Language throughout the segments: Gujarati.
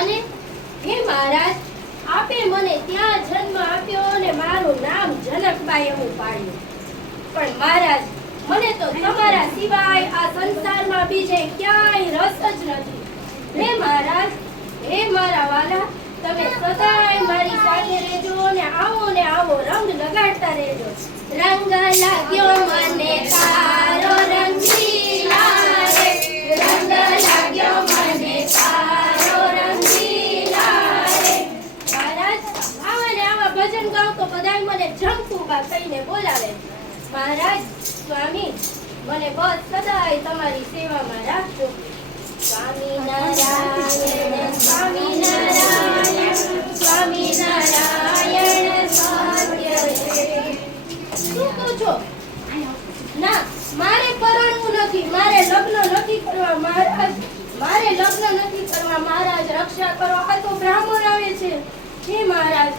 અને હે મહારાજ, આપે મને ત્યાં જન્મ આપ્યો અને મારું નામ જનકબાઈ એવું પાડ્યું. પણ મહારાજ, મને તો તમારા સિવાય આ સંસારમાં બીજે ક્યાંય રસ જ નથી. હે મહારાજ, હે મારા વાલા, તમે સદાય મારી સાથે રહેજો અને આવો રંગ લગાડતા રહેજો. રંગ લાગ્યો મને તારો રંગીલા રે, રંગ લાગ્યો મને તારો રંગીલા રે. મહારાજ, આવા ભજન ગાવ તો બધાય મને જંકુબા કહીને બોલાવે. મહારાજ, સ્વામી, મને બસ સદાય તમારી સેવામાં રાખજો. સ્વામિનારાયણ સ્વામિનારાયણ સ્વામિનારાયણ સત્ય રે. શું કહો છો? ના, મારે પરણવું નથી, મારે લગ્ન નથી કરવા મહારાજ, મારે લગ્ન નથી કરવા મહારાજ. રક્ષા કરો, આ તો બ્રાહ્મણ આવે છે. હે મહારાજ,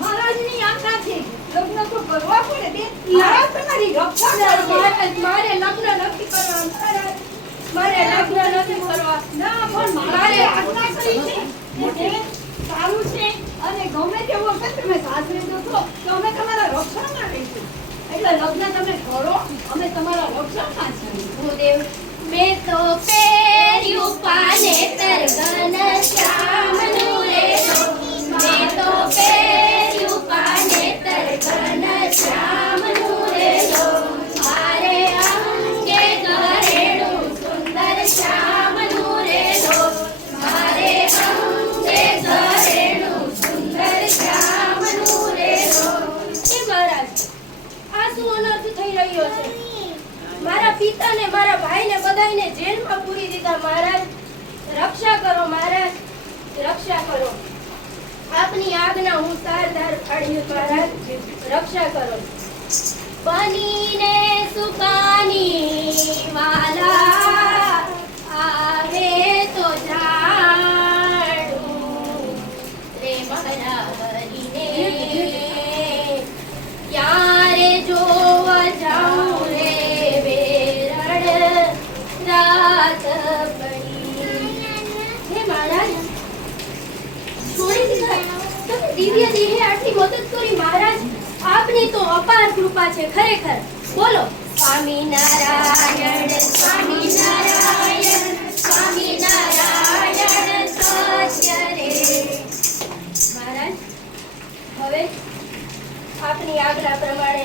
મહારાજની આજ્ઞા છે, લગ્ન તો કરવા પડે. મહારાજ તમારી રક્ષા કરે. મહારાજ, મારે લગ્ન નથી કરવા મહારાજ, મારે લગ્ન નથી કરવા. ના, પણ મારે આજ્ઞા કરી છે. સારું છે, અને ગમે તેવો હશે તમે સાસરે જશો તો અમે તમારા રક્ષણમાં રહીશું. એટલે લગ્ન તમે કરો, અમે તમારા રક્ષણમાં છીએ. ગુરુદેવ, મેં તો પહેર્યું પાનેતર ઘનશ્યામનું રે, મેં તો પહેર્યું પાનેતર ઘનશ્યામનું રે. મારે અંગે ઘરેણું સુંદર શ્યામનું રે, મારે અંગે ઘરેણું સુંદર શ્યામનું રે. હે મહારાજ, આ શું અનર્થ થઈ રહ્યો છે? મારા પિતાને, મારા ભાઈને બધાયને જેલમાં પૂરી દીધા. મહારાજ, રક્ષા કરો મહારાજ, રક્ષા કરો. આપની આજ્ઞા હું સારધાર પાડ્યું મહારાજ, રક્ષા કરો. બનીને સુકાની વાલા આવે તો જાણું રે મારા હરીને, ક્યારે જોવા જાઉં રે વેરણ રાત પડી. હે મહારાજ, છોડી દીધા તમે દિવ્ય દેહે આટલી મદદ કરી મહારાજ, આપની તો અપાર કૃપા છે ખરેખર. બોલો સ્વામિનારાયણ સ્વામિનારાયણ સ્વામિનારાયણ સત્ય રે. મહારાજ, હવે આપની આજ્ઞા પ્રમાણે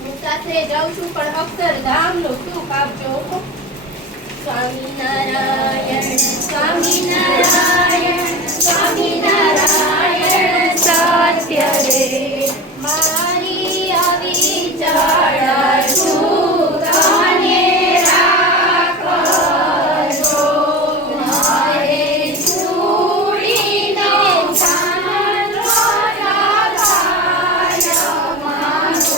હું સાથે જાઉં છું, પણ અક્ષરધામનું સુખ આપજો. સ્વામિનારાયણ સ્વામિનારાયણ સ્વામિનારાયણ સત્ય રે. મારી આવી ચાળા સુકાને રાખજો, મારે છોડીને ચાંદલો રાધાય મારું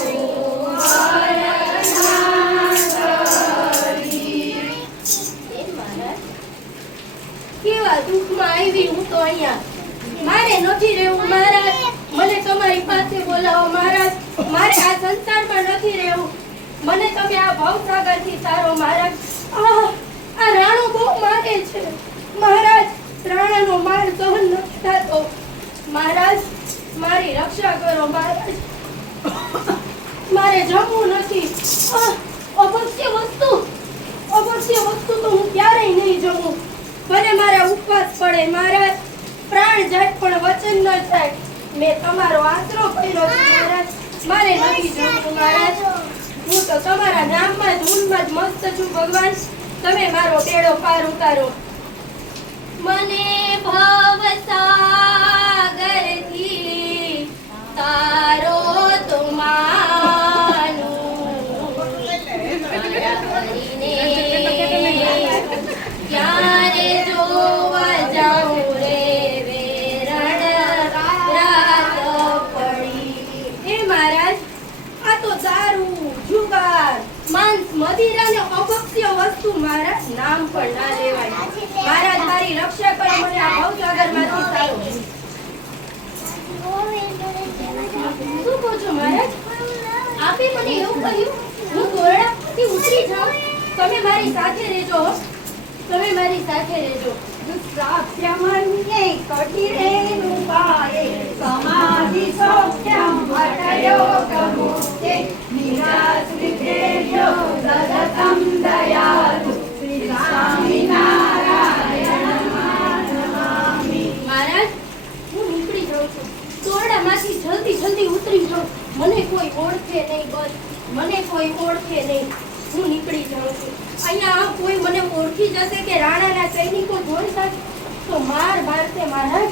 કેવા દુઃખમાં આવી હું તો અહીંયા. મારે નથી રહેવું મહારાજ, મને તમારી પાસે બોલાવો મહારાજ. મારે આ સંસારમાં નથી રહેવું, મને તમે આ ભવસાગરથી તારો મહારાજ. આ રાણો બહુ મારે છે મહારાજ, રાણાનો માર સહન નથી થતો મહારાજ. મારી રક્ષા કરો મહારાજ, મારે જમવું નથી. અવશ્ય વસ્તુ તો હું ક્યારેય નહીં જમું, ભલે મારા ઉપવાસ પડે મહારાજ, પ્રાણ જાય પણ વચન ન જાય. મેં તમારો આશરો કર્યો છે મહારાજ, મારે નથી જમવું મહારાજ. હું તો તમારા નામમાં જ ઊંડમાં જ મસ્ત છું ભગવાન, તમે મારો બેડો પાર ઉતારો. મને ભવસાગરથી તારો તો માનું કરીને, ક્યારે જોવા જાઉં રે વેરણ રાત પડી. હે મહારાજ, આ તો દારૂ, જુગાર, માંસ, મદિરા ને અભક્ષ્ય વસ્તુ મહારાજ નામ પણ ના લેવાય. મહારાજ, મારી રક્ષા કરો, મને આ ભવસાગરમાંથી તારો. શું કહો છો મહારાજ? આપે મને એવું કહ્યું હું ઘોડા પરથી ઉતરી જાઉં, તમે મારી સાથે રહેજો, તમે મારી સાથે રહેજો. दुष्प्राप्यमन्ये कटिरेणुकाये समाधिसौख्यं हठयोगमुक्ते निराश्रितेभ्यो ददतं दयालु श्रीस्वामिनारायण नमामि। મહારાજ હું નીકળી જાઉં છું દોરડામાંથી જલ્દી જલ્દી ઉતરી જાઉં મને કોઈ ઓળખે નહીં બસ મને કોઈ ઓળખે નહીં હું નીકળી જાઉં છું અહીંયા કોઈ મને ઓળખી જશે કે રાણાના સૈનિકો જોડતા તો માર મારશે મહારાજ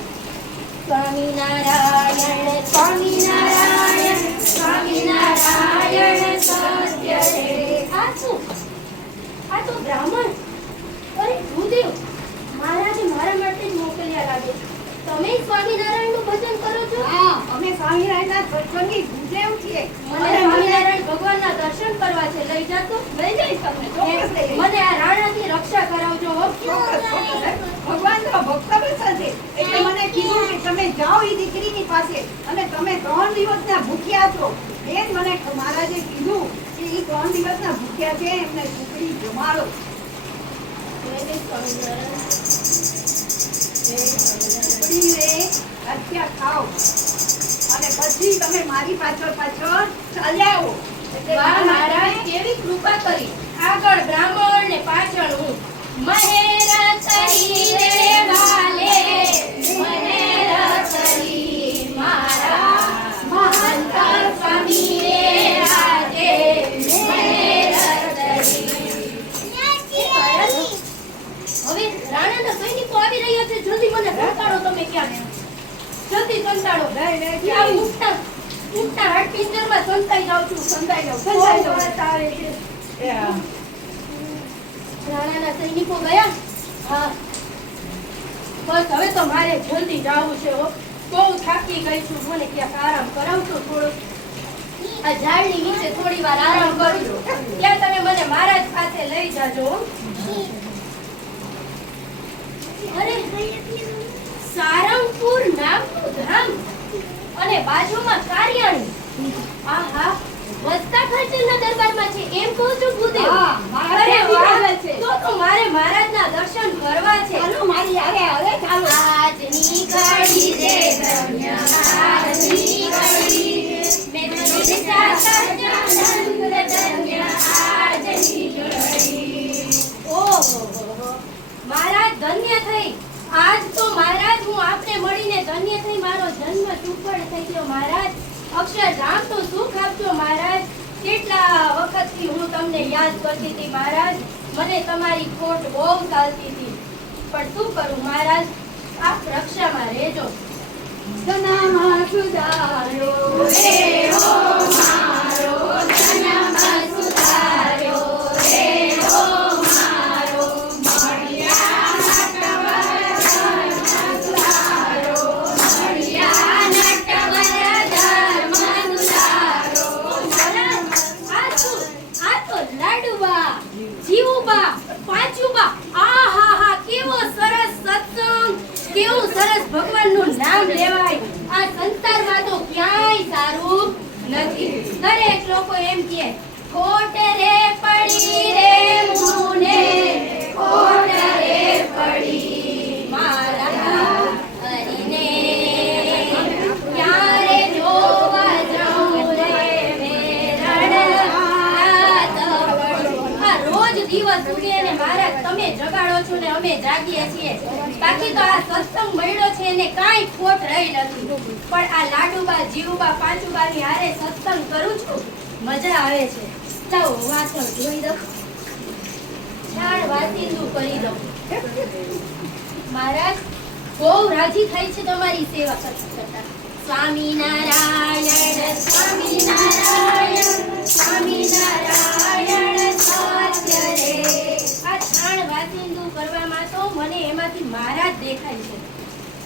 સ્વામિનારાયણ સ્વામિનારાયણ સ્વામિનારાયણ સત્ય રે આ તો બ્રાહ્મણ અરે ભૂદેવ મહારાજે મારા માટે જ મોકલ્યા લાગે તમે સ્વામિનારાયણનું ભજન કરો છો હા, અમે સ્વામિનારાયણના સત્સંગી ભૂદેવ છીએ. મને સ્વામિનારાયણ ભગવાનના દર્શન કરવા છે લઈ જાતો લઈ જઈશ તમને, ચોક્કસ લઈ જઈશ. મને આ રાણાથી રક્ષા કરાવજો હો. ચોક્કસ, ચોક્કસ. ભગવાનનો ભક્ત બેસા છે એટલે મને કીધું કે તમે જાઓ ઈ દીકરીની પાસે અને તમે 3 દિવસના ભૂખ્યા છો. બેન મને મહારાજે કીધું કે ઈ 3 દિવસના ભૂખ્યા છે એમને સુખડી જમાડો. જય જય સ્વામિનારાયણ. સુખડી રે અત્યા ખાઓ અને પછી તમે મારી પાછળ પાછળ ચાલ્યા આવો. એટલે વાહ મહારાજ કેવી કૃપા કરી આગળ બ્રાહ્મણ ને પાછળ હું મહેર કરી રે વાલે મહેર કરી મારા મહંત સ્વામી રે આજે મહેર કરી હવે રાણાના સૈનિકો આવી રહ્યા છે જલ્દી મને પહોંચાડો તમે ક્યાં જલ્દી સંતાડો ક્યાં ઊંઘતા હાડ પિંજરમાં સંતાઈ જાઉં છું સંતાઈ જાઉં આવે છે રાણાના સૈનિકો ગયા હા બસ હવે તો મારે જલ્દી જાવું છે હો બહુ થાકી ગઈ છું મને ક્યાંક આરામ કરાવતો થોડો આ ઝાડની નીચે થોડી વાર આરામ કરજો ત્યાં તમે મને મહારાજ પાસે લઈ જાજો હો. અરે સારંગપુર નામનું ધામ અને બાજુમાં કાર્યાણી આહા વસ્તા ખર્ચના દરબારમાં છે એમ કહું છું ભૂદેવ હા, મહારાજ અરે વાહ, બિરાજે છે. તો મારે મહારાજના દર્શન કરવા છે ચાલો મારી હારે હવે ચાલો. આજની ઘડી રે ધન્ય આજની ઘડી મેં તો દિશા સજ્જનંદ ધન્ય આજની ઘડી ઓહો મહારાજ ધન્ય થઈ આજ તો મહારાજ હું આપને મળીને ધન્ય થઈ મારો જન્મ સુફળ થઈ ગયો મહારાજ અક્ષરધામ તો સુખ આપજો મહારાજ કેટલા વખતથી હું તમને યાદ કરતી હતી મહારાજ મને તમારી ખોટ બહુ ચાલતી હતી પણ શું કરું મહારાજ આપ રક્ષામાં રહેજો ધનામાં સુધાર્યો રે હો મારો ધનામાં સુધાર્યો રે હો મારો મળ્યા આ તો લાડુબા જીવુબા પાંચુબા આહાહા કેવો સરસ સત્સંગ કેવું સરસ ભગવાનનું નામ લેવાય આ સંસારમાં તો ક્યાંય સારું નથી દરેક લોકો એમ કહે ખોટ રે પડી રે મુને ખોટ રે પડી મારા હરીને ક્યારે જોવા જાઉં રે મેરણ રાત પડી આ રોજ દિવસ ઉગે ને મહારાજ તમે જગાડો છો ને અમે જાગીએ છીએ બાકી તો આ સત્સંગ મળ્યો છે એને કાંઈ ખોટ રહી નથી પણ આ લાડુબા જીવુબા પાંચુબાની હારે સત્સંગ કરું છું મજા આવે છે ચાલો વાસણ ધોઈ દો ઝાડ વાસીંદુ કરી દો મહારાજ બહુ રાજી થાય છે તમારી સેવા કરતા સ્વામિનારાયણ સ્વામિનારાયણ સ્વામિનારાયણ સત્ય રે આ ઝાડ વાસીંદુ કરવામાં તો મને એમાંથી મહારાજ દેખાય છે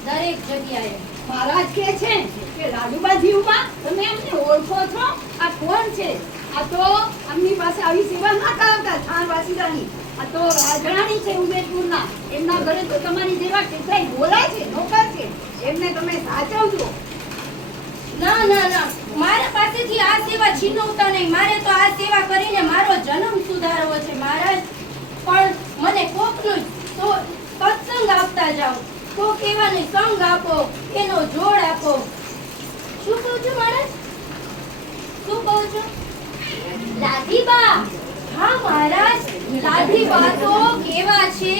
દરેક જગ્યાએ મહારાજ કહે છે કે લાડુબા જીવબા તમે અમને ઓળખો છો આ કોણ છે આ તો અમની પાસે આવી સેવા ના કરાવતા છાણ વાસીદાની આ તો રાજરાણી છે ઉદયપુરના એમના ઘરે તો તમારી જેવા કેટલાય બોલાય છે નોકર છે એમને તમે સાચવજો ના ના ના મારા પાસેથી આ સેવા છીનવતા નહીં મારે તો આ સેવા કરીને મારો જન્મ સુધારવો છે મહારાજ પણ મને કોકનું તો સત્સંગ આપતા કોક એવાનો સંગ આપો, એનો જોડ આપો. શું કહું છું મહારાજ? શું કહું છું? લાધીબા. હા મહારાજ, લાધીબા તો કેવા છે.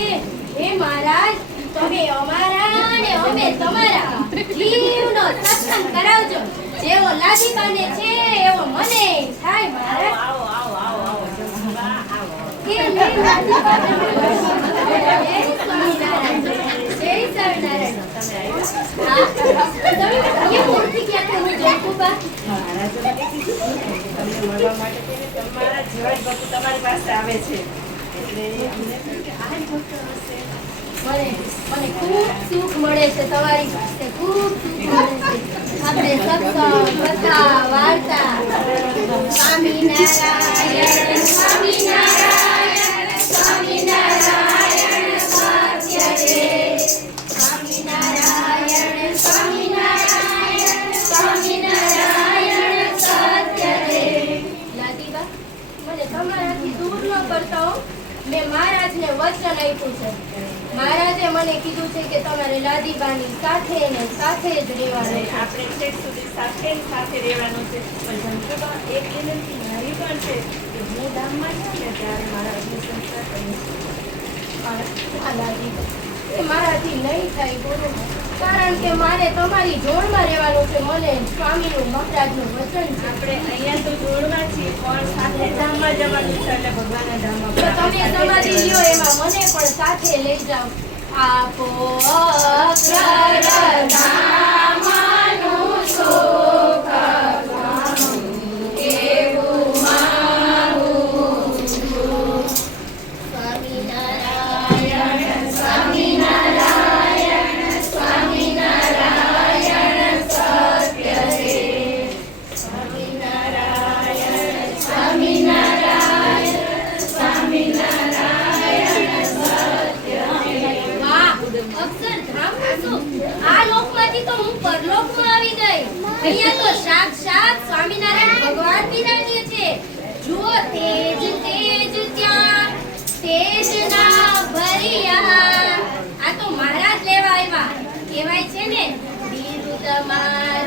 હે મહારાજ, તમે અમારા ને અમે તમારા જીવનો સત્સંગ કરાવજો. જેવો લાધીબાને છે એવો મને થાય મહારાજ. કેમ નહીં લાધીબા? જય સ્વામિનારાયણ. જય સ્વામિનારાયણ. હા, તમે કેમ ઓળખી ગયા કે હું જયકુબા? તમારી પાસે આવે છે એટલે અમને થયું કે આ જ ભક્ત હશે. મને ખૂબ સુખ મળે છે તમારી પાસે, ખૂબ સુખ મળે છે. આપણે સત્સંગ, કથા, વાર્તા. સ્વામિનારાયણ સ્વામિનારાયણ સ્વામિનારાયણ સત્ય રે. સ્વામિનારાયણ સ્વામિનારાયણ સ્વામિનારાયણ સત્ય રે. લાડીબા, મને તમારાથી દૂર ન કરતા હો. મેં મહારાજને વચન આપ્યું છે. મહારાજે મને કીધું છે કે તમારે લાડીબાની સાથે ને સાથે જ રહેવાનું છે. આપણે છેક સુધી સાથે ને સાથે રહેવાનું છે. પણ જંતુબા, એક વિનંતી મારી પણ છે કે હું ગામમાં જાઉં ને ત્યારે મારા અગ્નિ સંસ્કાર કરીશ. આ લાડીબા, એ મારાથી નહીં થાય ગુરુ, કારણ કે મારે તમારી જોડમાં રહેવાનું છે. મને સ્વામીનું મહારાજનું વચન છે. આપણે અહીંયા તો જોડવા છીએ પણ સાથે ધામમાં જવાનું છે એટલે ભગવાનના ધામમાં તો પણ તમે આપણે સાથે સમાધિ જ લ્યો, એમાં મને પણ સાથે લઈ જાઓ. આપો અક્ષરધામનું સુખ પામું, એવું મારું સુખ. સ્વામિનારાયણ સ્વામિનારાયણ સ્વામિનારાયણ સત્ય રે. સ્વામિનારાયણ સ્વામિનારાયણ સ્વામિનારાયણ સત્ય રે. વાહ, અક્ષરધામનું સુખ. આ લોકમાંથી તો હું પરલોકમાં આવી ગઈ. અહીંયા તો સાક્ષાત સ્વામિનારાયણ ભગવાન બિરાજે છે. જુઓ, તેજ તેજ ત્યાં તેજ ના ભર્યા. આ તો મહારાજ લેવા આવ્યા. કહેવાય છે ને, બિરુદ મારા